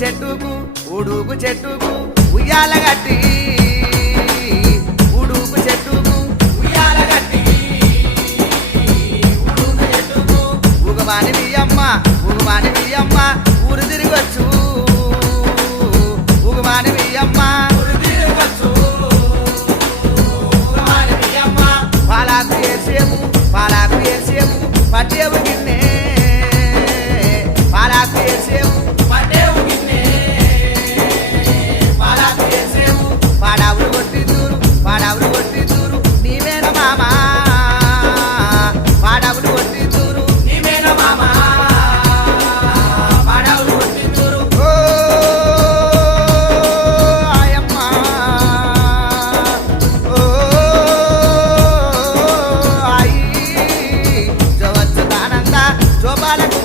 చెట్టుకు ఉడుకు చెట్టుకు ఉయ్యాల గట్టి ఉడుకు చెట్టుకు ఉయ్యాల గట్టి ఉడుకు చెట్టుకు ఉగవాని బియ్యమ్మ ఉగవాని బియ్యమ్మ ఊరు తిరగచ్చు ఉగవాని బియ్యమ్మ ఊరు తిరగచ్చు ఉగమాని అమ్మ పాలాకు ఏసేము పాలాకు వేసేము పట్టేవు para